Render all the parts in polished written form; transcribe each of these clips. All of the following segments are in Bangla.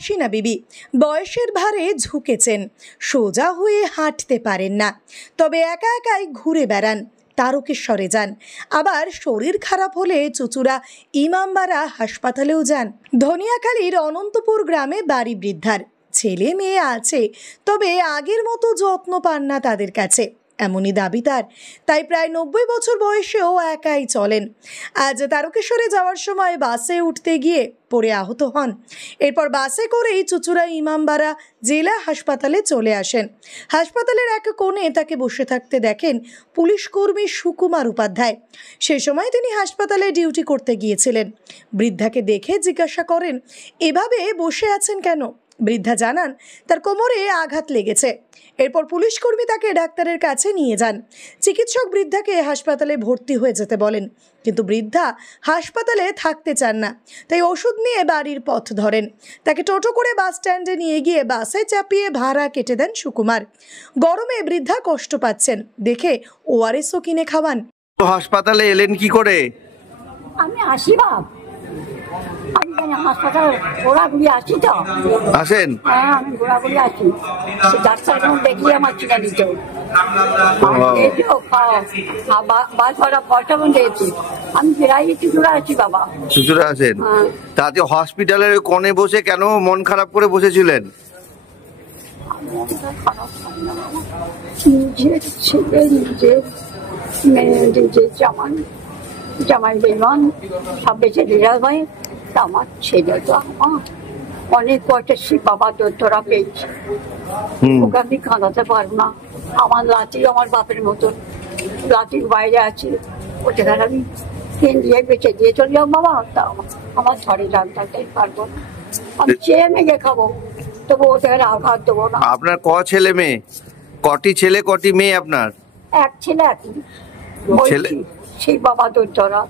হাসিনা বিবি বয়সের ভারে ঝুঁকেছেন, সোজা হয়ে হাঁটতে পারেন না, তবে একা একাই ঘুরে বেড়ান, তারকেশ্বরে যান, আবার শরীর খারাপ হলে চুচুড়া ইমামবাড়া হাসপাতালেও যান। ধনিয়াখালীর অনন্তপুর গ্রামে বাড়ি বৃদ্ধার, ছেলে মেয়ে আছে, তবে আগের মতো যত্ন পান না তাদের কাছে, এমনই দাবি তার। তাই প্রায় 90 বছর বয়সেও একাই চলেন। আজ তারকেশ্বরে যাওয়ার সময় বাসে উঠতে গিয়ে পড়ে আহত হন। এরপর বাসে করেই চুচুড়া ইমামবাড়া জেলা হাসপাতালে চলে আসেন। হাসপাতালের এক কোণে তাকে বসে থাকতে দেখেন পুলিশ কর্মী সুকুমার উপাধ্যায়। সে সময় তিনি হাসপাতালে ডিউটি করতে গিয়েছিলেন। বৃদ্ধাকে দেখে জিজ্ঞাসা করেন, এভাবে বসে আছেন কেন? বৃদ্ধা জানান, তার কোমরে আঘাত লেগেছে। এরপর পুলিশ কর্মী তাকে ডাক্তারের কাছে নিয়ে যান। চিকিৎসক বৃদ্ধাকে হাসপাতালে ভর্তি হয়ে যেতে বলেন, কিন্তু বৃদ্ধা হাসপাতালে থাকতে চান না, তাই ওষুধ নিয়ে বাড়ির পথ ধরেন। তাকে টোটো করে বাস স্ট্যান্ডে নিয়ে গিয়ে বাসে চাপিয়ে ভাড়া কেটে দেন সুকুমার। গরমে বৃদ্ধা কষ্ট পাচ্ছেন দেখে ওআরএসও কিনে খাওয়ান। হাসপাতালে এলেন কি করে? আমি আসি বাপ, আমি হাসপাতাল ঘোরাঘুরি আসি তো। আসেন? হ্যাঁ, আমি ঘোরাঘুরি আসি। ডাক্তার দেখলে আমার চিনা দিত, বাস ভাড়া পয়সা দিয়েছি। আমি প্রাইভেট চুচুড়া আছি বাবা। চুচুড়া আছেন? তাতে হসপিটালের কোণে বসে কেন মন খারাপ করে বসেছিলেন? নিজের ছেলে, নিজের মেয়ে, নিজের জামাই বেমান সব বেঁচে দিলে ভাই। আমার ছেলে তো আমার অনেক কষ্ট, বাবা তোরা পেয়েছি, ওকে আমি কাঁদাতে পারবো না। আমার লাঠি আমার বাপের মতন, লাঠির বাইরে আছে, ওটাকে আমি ট্রেন দিয়ে বেঁচে দিয়ে চলে যাবো বাবা। তা আমার ঘরে জানতে পারবো না, আমি চেয়ে মেঘে খাবো, তবু ওটাকে আঘাত দেবো না। আপনার ক ছেলে মেয়ে? কটি ছেলে কটি মেয়ে আপনার? এক ছেলে, এক ছেলে। সেই বাবা তোরা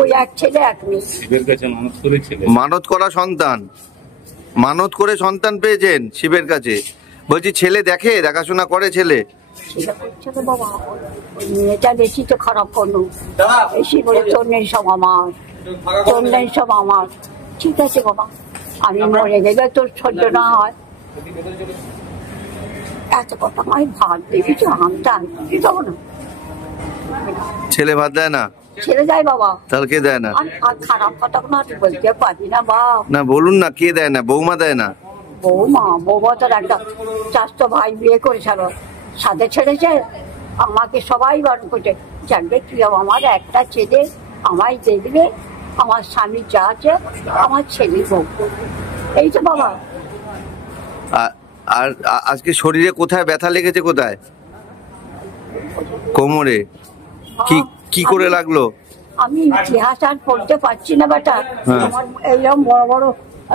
ওই এক ছেলে এক মেয়ে। মানত করা সন্তান, মানত করে সন্তান পেয়েছেন শিবের কাছে। বলছি ছেলে দেখাশোনা করে ছেলে? বাবা মেয়েটা বেশি তো খারাপ করলো, বেশি বলে তোর নেই সব আমার, তোর নেই সব আমার। ঠিক আছে বাবা, আমি মরে গেলে তোর সহ্য না হয়। এত কথা আমি ভাত দিবি তো, আমটা আনতে যাবো না। ছেলে ভাত দেয় না? ছেলে যায় বাবা। তাহলে কে দেয় না? আর খারাপ কথা বলতে পারি না বাপ। না বলুন না, কে দেয় না? বৌমা দেয় না? বৌমা তোর একটা চাষতো ভাই বিয়ে করেছিল, সাথে ছেড়েছে। আমাকে সবাই বারণ করছে, জানবে তুই আমার একটা ছেলে, আমায় দেখবে, আমার স্বামী যা আছে আমার ছেলে বউ। এই তো বাবা। আর আজকে শরীরে কোথায় ব্যথা লেগেছে? কোথায়? কোমরে? কি করে লাগলো? আমি ইতিহাস আর পড়তে পারছি না বেটা। আমার এইরকম বড় বড়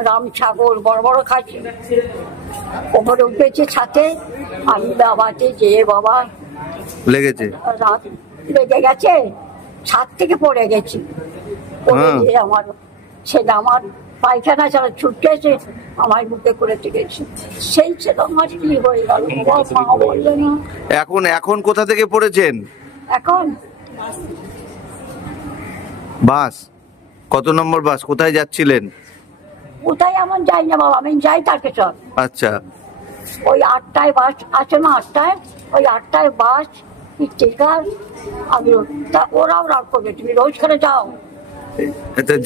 রাম ছাগল বড় বড় খাচ্ছি, ওপরে উঠেছে ছাতে। আমি বাবাতে যেয়ে বাবা লেগেছে, রাত লেগে গেছে, ছাদ থেকে পড়ে গেছি। আমার ছেলে আমার পায়খানা ছাড়া ছুটতে এসে আমার বুকে করে গেছে। সেই ছেলে আমার কি হয়ে গেল বললে না। এখন কোথা থেকে পড়েছেন? এখন বাস? কত নম্বর বাস? কোথায় যাচ্ছিলেন? কোথায় এমন যাই না বাবা, আমি যাই তারকেশ্বর। আচ্ছা, ওই 8টায় বাস আসে না, 8টায়, ওই 8টায় বাস টিকার। আমি ওরাও রাগ করবে, তুমি রোজ করে যাও।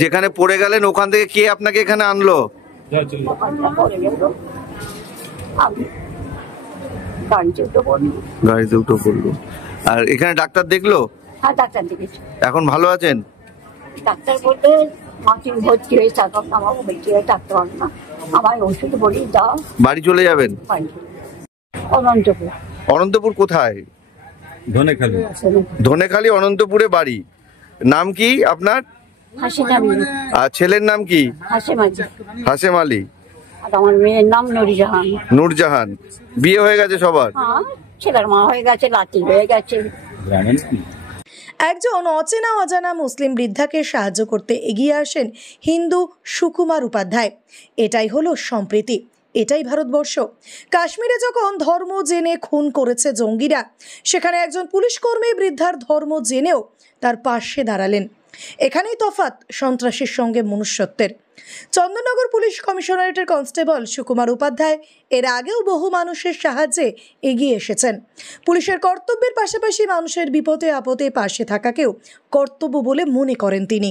যেখানে পড়ে গেলেন ওখান থেকে কে আপনাকে এখানে আনলো? আমি গাড়িতে উঠে পড়লো। আর এখানে ডাক্তার দেখলো? হ্যাঁ, ডাক্তার দেখেছি। এখন ভালো আছেন? ডাক্তার বলতে মাটির ভর্তি হয়ে থাকো, আমার ভর্তি হয়ে থাকতে পারবো না, আমার ওষুধ বলি দাও। বাড়ি চলে যাবেন? অনন্তপুর। অনন্তপুর কোথায়? ধনেখালি অনন্তপুরে বাড়ি। নাম কি আপনার? হাসিনা বিবি। আর ছেলের নাম কি? হাশেম আলী। আর আমার মেয়ের নাম নুরজাহান। নুরজাহান। বিয়ে হয়ে গেছে সবার? ছেলের মা হয়ে গেছে, লাতি হয়ে গেছে। একজন অচেনা অজানা মুসলিম বৃদ্ধাকে সাহায্য করতে এগিয়ে আসেন হিন্দু সুকুমার উপাধ্যায়। এটাই হলো সম্প্রীতি, এটাই ভারতবর্ষ। কাশ্মীরে যখন ধর্ম জেনে খুন করেছে জঙ্গিরা, সেখানে একজন পুলিশ কর্মী বৃদ্ধার ধর্ম জেনেও তার পাশে দাঁড়ালেন। এখানেই তফাৎ সন্ত্রাসীর সঙ্গে মনুষ্যত্বের। চন্দননগর পুলিশ কমিশনারেটের কনস্টেবল সুকুমার উপাধ্যায় এর আগেও বহু মানুষের সাহায্যে এগিয়ে এসেছেন। পুলিশের কর্তব্যের পাশাপাশি মানুষের বিপদে আপদে পাশে থাকাকেও কর্তব্য বলে মনে করেন তিনি।